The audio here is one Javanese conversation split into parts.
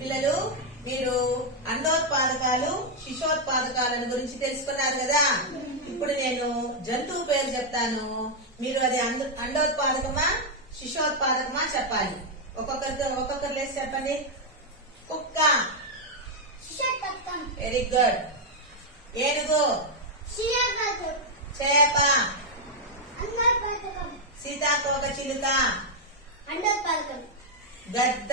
పిల్లలు మీరు అండోత్పాదకాలు శిశోత్పాదకాలను గురించి తెలుసుకున్నారు కదా ఇప్పుడు నేను జంతువు పేరు చెప్తాను మీరు అది అండోత్పాదకమా శిశోత్పాదకమా చెప్పాలి ఒక్కొక్కరితో ఒక్కొక్కరు లేసి చెప్పండి కుక్క వెరీ గుడ్ ఏనుగు చేప సీతాకు చిలుక అండోత్పాదకం గద్ద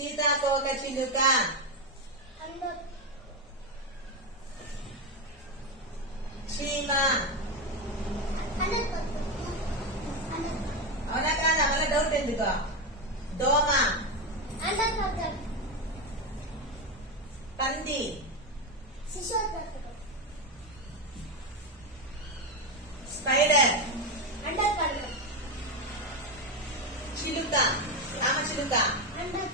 Sita, ako ka chinuka. Ano? Chima. Ano pa? Ano? Wala ka na, wala daw tindi ko. Doma. Ano pa? Tandi. Si Shota. Spider. Anda kalau. Cilukta. Sama cilukta. Anda.